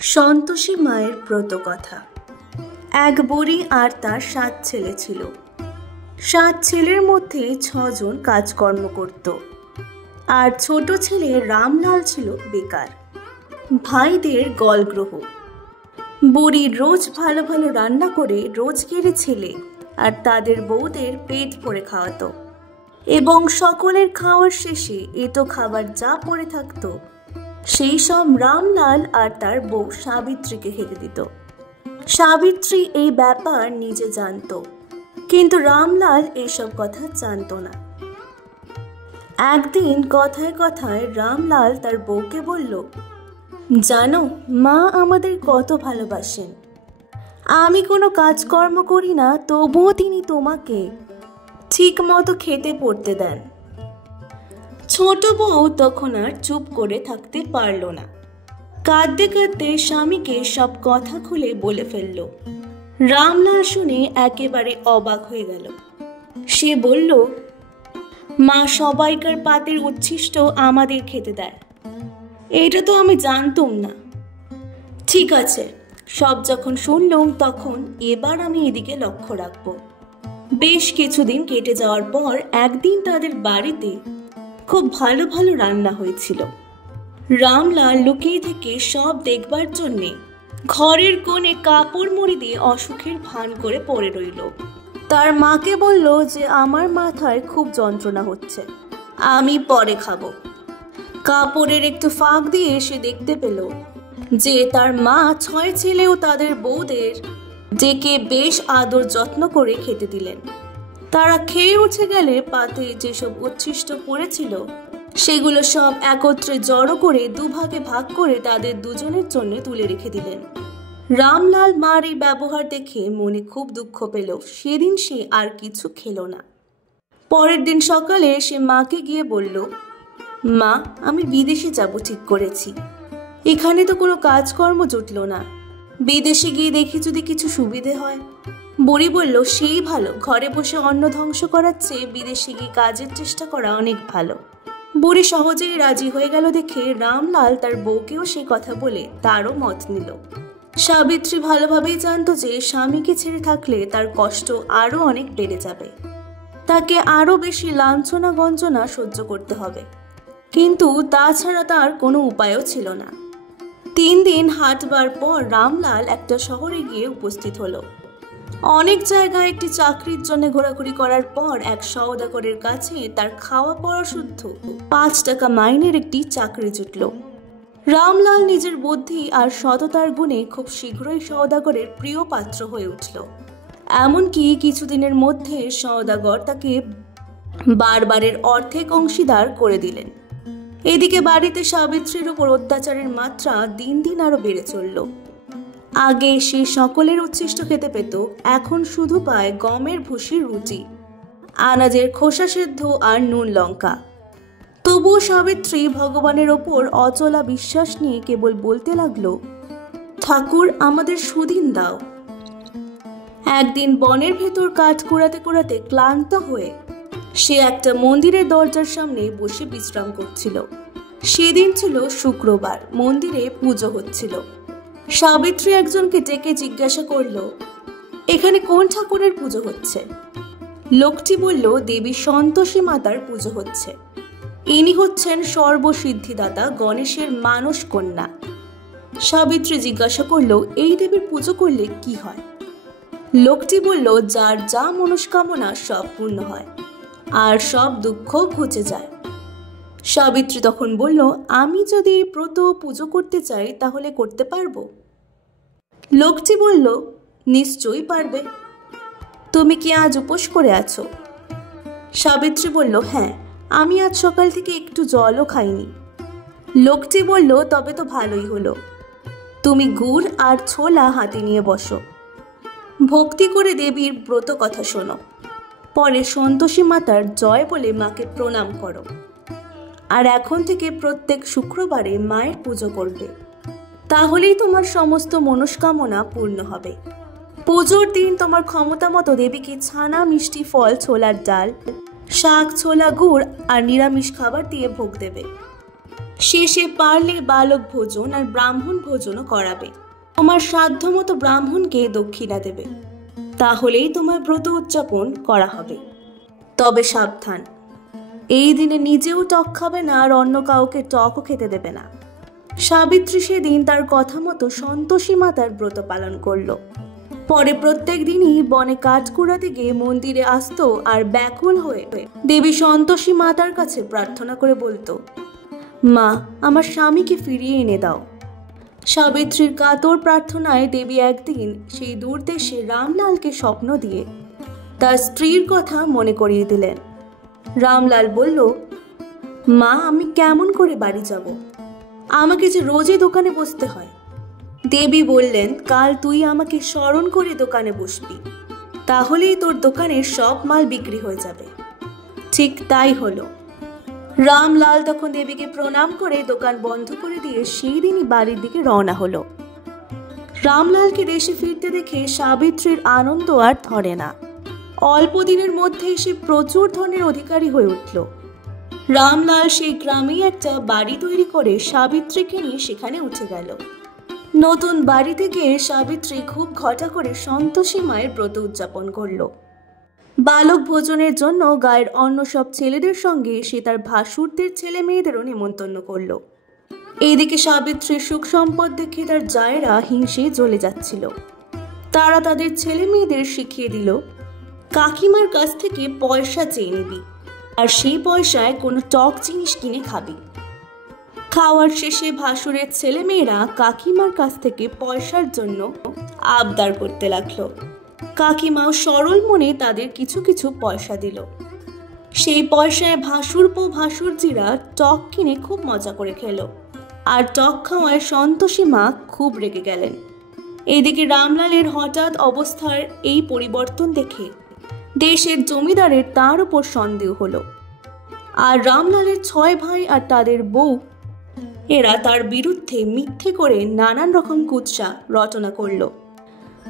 সন্তোষী মায়ের ব্রতকথা। এক বুড়ি আর তার 7 ছেলে ছিল। 7 ছেলের মধ্যে 6 জন কাজকর্ম করত, আর ছোট ছেলে রামলাল ছিল বেকার, ভাইদের গলগ্রহ। বুড়ি রোজ ভালো ভালো রান্না করে রোজগেরে ছেলে আর তাদের বউদের পেট ভরে খাওয়াতো, এবং সকলের খাওয়ার শেষে এতো খাবার যা পড়ে থাকতো সেই সব রামলাল আর তার বউ সাবিত্রীকে খেতে দিত। সাবিত্রী এই ব্যাপার নিজে জানত, কিন্তু রামলাল এইসব কথা জানত না। একদিন কথায় কথায় রামলাল তার বউকে বলল, জানো মা আমাদের কত ভালোবাসেন। আমি কোনো কাজকর্ম করি না, তবুও তিনি তোমাকে ঠিক মতো খেতে পড়তে দেন। ছোট বউ তখন আর চুপ করে থাকতে পারল না, কাঁদতে কাঁদতে স্বামীকে সব কথা খুলে বলে ফেলল। রামলাল শুনে একেবারে অবাক হয়ে গেল। সে বলল, মা সবাইকার পাতের উচ্ছিষ্ট আমাদের খেতে দেয়, এটা তো আমি জানতাম না। ঠিক আছে, সব যখন শুনলাম তখন এবার আমি এদিকে লক্ষ্য রাখব। বেশ কিছুদিন কেটে যাওয়ার পর একদিন তাদের বাড়িতে খুব ভালো ভালো রান্না হয়েছিল। রামলাল লুকিয়ে থেকে সব দেখবার জন্যে ঘরের কোণে কাপড় মুড়ি দিয়ে অসুখের ভান করে পড়ে রইল। তার মাকে বলল যে আমার মাথায় খুব যন্ত্রণা হচ্ছে, আমি পরে খাবো। কাপড়ের একটু ফাঁক দিয়ে সে দেখতে পেল যে তার মা 6 ছেলেও তাদের বউদের ডেকে বেশ আদর যত্ন করে খেতে দিলেন। তারা খেয়ে উঠে গেলে পাতে যেসব উচ্ছিষ্ট পড়েছিল সেগুলো সব একত্রে জড়ো করে দুভাগে ভাগ করে তাদের দুজনের জন্য তুলে রেখে দিলেন। রামলাল মার এই ব্যবহার দেখে মনে খুব দুঃখ পেল। সেদিন সে আর কিছু খেল না। পরের দিন সকালে সে মাকে গিয়ে বলল, মা আমি বিদেশে যাব ঠিক করেছি, এখানে তো কোনো কাজকর্ম জুটল না, বিদেশে গিয়ে দেখি যদি কিছু সুবিধে হয়। বুড়ি বলল, সেই ভালো, ঘরে বসে অন্ন ধ্বংস করার চেয়ে বিদেশে গিয়ে কাজের চেষ্টা করা অনেক ভালো। বুড়ি সহজেই রাজি হয়ে গেল দেখে রামলাল তার বউকেও সেই কথা বলে তারও মত নিল। সাবিত্রী ভালোভাবেই জানত যে স্বামীকে ছেড়ে থাকলে তার কষ্ট আরো অনেক বেড়ে যাবে, তাকে আরো বেশি লাঞ্ছনা গঞ্জনা সহ্য করতে হবে, কিন্তু তাছাড়া তার কোনো উপায়ও ছিল না। 3 দিন হাঁটবার পর রামলাল একটা শহরে গিয়ে উপস্থিত হলো। অনেক জায়গায় একটি চাকরির জন্য ঘোরাঘুরি করার পর এক সওদাগরের কাছে তার খাওয়া পড়া শুদ্ধ 5 টাকা মাইনের একটি চাকরি জুটল। রামলাল নিজের বুদ্ধি আর সততার গুণে খুব শীঘ্রই সওদাগরের প্রিয় পাত্র হয়ে উঠল। এমনকি কিছুদিনের মধ্যে সওদাগর তাকে বারবারের অর্ধেক অংশীদার করে দিলেন। এদিকে বাড়িতে সাবিত্রীর উপর অত্যাচারের মাত্রা দিন দিন আরো বেড়ে চলল। আগে সে সকলের উচ্ছিষ্ট খেতে পেত, এখন শুধু পায় গমের ভুসির রুটি, আনাজের খোসা সেদ্ধ আর নুন লঙ্কা। তবুও সাবিত্রী ভগবানের ওপর অচলা বিশ্বাস নিয়ে কেবল বলতে লাগলো, ঠাকুর আমাদের সুদিন দাও। একদিন বনের ভেতর কাঠ কুড়াতে কুড়াতে ক্লান্ত হয়ে সে একটা মন্দিরের দরজার সামনে বসে বিশ্রাম করছিল। সেদিন ছিল শুক্রবার, মন্দিরে পুজো হচ্ছিল। সাবিত্রী একজনকে ডেকে জিজ্ঞাসা করল, এখানে কোন ঠাকুরের পুজো হচ্ছে? লোকটি বলল, দেবী সন্তোষী মাতার পুজো হচ্ছে। ইনি হচ্ছেন সর্বসিদ্ধিদাতা গণেশের মানস কন্যা। সাবিত্রী জিজ্ঞাসা করল, এই দেবীর পুজো করলে কি হয়? লোকটি বলল, যার যা মনস্কামনা সব পূর্ণ হয় আর সব দুঃখ ঘুচে যায়। সাবিত্রী তখন বলল, আমি যদি ব্রত পুজো করতে চাই তাহলে করতে পারবো? লোকটি বলল, নিশ্চয়ই পারবে। তুমি কি আজ উপোস করে আছো? সাবিত্রী বলল, হ্যাঁ, আমি আজ সকাল থেকে একটু জলও খাইনি। লোকটি বলল, তবে তো ভালোই হলো, তুমি গুড় আর ছোলা হাতে নিয়ে বসো, ভক্তি করে দেবীর ব্রত কথা শোনো, পরে সন্তোষী মাতার জয় বলে মাকে প্রণাম করো, আর এখন থেকে প্রত্যেক শুক্রবারে মায়ের পুজো করবে, তাহলেই তোমার সমস্ত মনস্কামনা পূর্ণ হবে। পুজোর দিন তোমার ক্ষমতা মতো দেবীকে ছানা, মিষ্টি ফল, ছোলার ডাল, শাক, ছোলা, গুড় আর নিরামিষ খাবার দিয়ে ভোগ দেবে। শেষে পারলে বালক ভোজন আর ব্রাহ্মণ ভোজনও করাবে। তোমার সাধ্যমতো ব্রাহ্মণকে দক্ষিণা দেবে, তাহলেই তোমার ব্রত উদযাপন করা হবে। তবে সাবধান, এই দিনে নিজেও টক খাবে না আর অন্য কাউকে টকও খেতে দেবে না। সাবিত্রী সেদিন তার কথা মতো সন্তোষী মাতার ব্রত পালন করলো। পরে প্রত্যেক দিনই বনে কাঠ কুড়াতে গিয়ে মন্দিরে আসতো আর ব্যাকুল হয়ে দেবী সন্তোষী মাতার কাছে প্রার্থনা করে বলতো, মা, আমার স্বামীকে ফিরিয়ে এনে দাও। সাবিত্রীর কাতর প্রার্থনায় দেবী একদিন সেই দূর দেশে রামলালকে স্বপ্ন দিয়ে তার স্ত্রীর কথা মনে করিয়ে দিলেন। রামলাল বলল, মা, আমি কেমন করে বাড়ি যাব? আমাকে যে রোজই দোকানে বসতে হয়। দেবী বললেন, কাল তুই আমাকে স্মরণ করে দোকানে বসবি, তাহলেই তোর দোকানের সব মাল বিক্রি হয়ে যাবে। ঠিক তাই হলো। রামলাল তখন দেবীকে প্রণাম করে দোকান বন্ধ করে দিয়ে সেই দিনই বাড়ির দিকে রওনা হলো। রামলালকে দেশে ফিরতে দেখে সাবিত্রীর আনন্দ আর ধরে না। অল্প দিনের মধ্যে সে প্রচুর ধনের অধিকারী হয়ে উঠল। রামলাল সেই গ্রামেই একটা বাড়ি তৈরি করে সাবিত্রীকে নিয়ে সেখানে উঠে গেল। নতুন বাড়িতে গিয়ে সাবিত্রী খুব ঘটা করে সন্তোষী মায়ের ব্রত উদযাপন করল। বালক ভোজনের জন্য গায়ের অন্য সব ছেলেদের সঙ্গে সে তার ভাসুরদের ছেলে মেয়েদেরও নিমন্ত্রণ করল। এইদিকে সাবিত্রীর সুখ সম্পদ দেখে তার জায়েরা হিংসে জ্বলে যাচ্ছিল। তারা তাদের ছেলে মেয়েদের শিখিয়ে দিল, কাকিমার কাছ থেকে পয়সা চেয়ে নিবি আর সেই পয়সায় কোনো টক জিনিস কিনে খাবি। খাওয়ার শেষে ভাসুরের ছেলে মেয়েরা কাকিমার কাছ থেকে পয়সার জন্য আবদার করতে লাগলো। কাকিমাও সরল মনে তাদের কিছু কিছু পয়সা দিল। সেই পয়সায় ভাসুরপো ভাসুরজিরা টক কিনে খুব মজা করে খেলো। আর টক খাওয়ায় সন্তোষী মা খুব রেগে গেলেন। এদিকে রামলালের হঠাৎ অবস্থার এই পরিবর্তন দেখে দেশের জমিদারের তার উপর সন্দেহ হলো। আর রামলালের 6 ভাই আর তাদের বউ এরা তার বিরুদ্ধে মিথ্যে করে নানান রকম কুৎসা রচনা করল।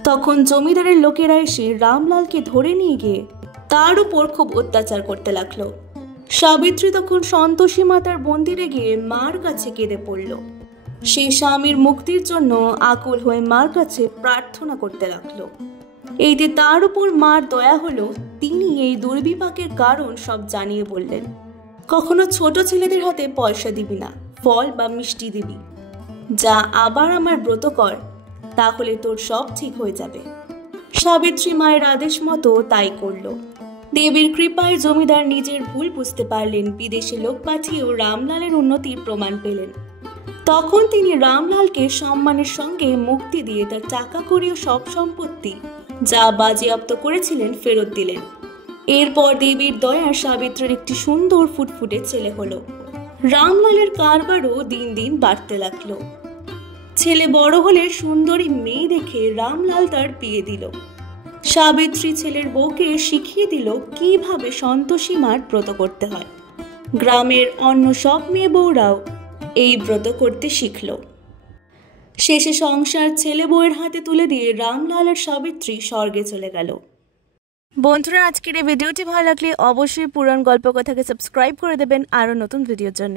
তখন জমিদারের লোকেরা এসে রামলালকে ধরে নিয়ে গিয়ে তার উপর খুব অত্যাচার করতে লাগলো। সাবিত্রী তখন সন্তোষী মাতার মন্দিরে গিয়ে মার কাছে কেঁদে পড়ল। সে স্বামীর মুক্তির জন্য আকুল হয়ে মার কাছে প্রার্থনা করতে লাগলো। এইতে তার উপর মার দয়া হলো, তিনি এই দুর্বিপাকের কারণ সব জানিয়ে বললেন, কখনো ছোট ছেলেদের হাতে পয়সা দিবি না, ফল বা মিষ্টি দিবি। যা আবার আমার ব্রত কর, তাহলে তোর সব ঠিক হয়ে যাবে। সাবিত্রী মায়ের আদেশ মতো তাই করল। দেবীর কৃপায় জমিদার নিজের ভুল বুঝতে পারলেন, বিদেশে লোক পাঠিয়েও রামলালের উন্নতির প্রমাণ পেলেন। তখন তিনি রামলালকে সম্মানের সঙ্গে মুক্তি দিয়ে তার টাকা কড়ি ও সব সম্পত্তি যা বাজেয়াপ্ত করেছিলেন ফেরত দিলেন। এরপর দেবীর দয়া সাবিত্রীর একটি সুন্দর ফুটফুটে ছেলে হলো। রামলালের কারবারও দিন দিন বাড়তে লাগলো। ছেলে বড় হলে সুন্দরী মেয়ে দেখে রামলাল তার বিয়ে দিল। সাবিত্রী ছেলের বউকে শিখিয়ে দিল কিভাবে সন্তোষী মার ব্রত করতে হয়। গ্রামের অন্য সব মেয়ে বউরাও এই ব্রত করতে শিখল। শেষে সংসার ছেলে বউয়ের হাতে তুলে দিয়ে রামলাল আর সাবিত্রী স্বর্গে চলে গেল। বন্ধুরা, আজকের এই ভিডিওটি ভালো লাগলে অবশ্যই পুরাণ গল্পকথাকে সাবস্ক্রাইব করে দেবেন আরও নতুন ভিডিওর জন্য।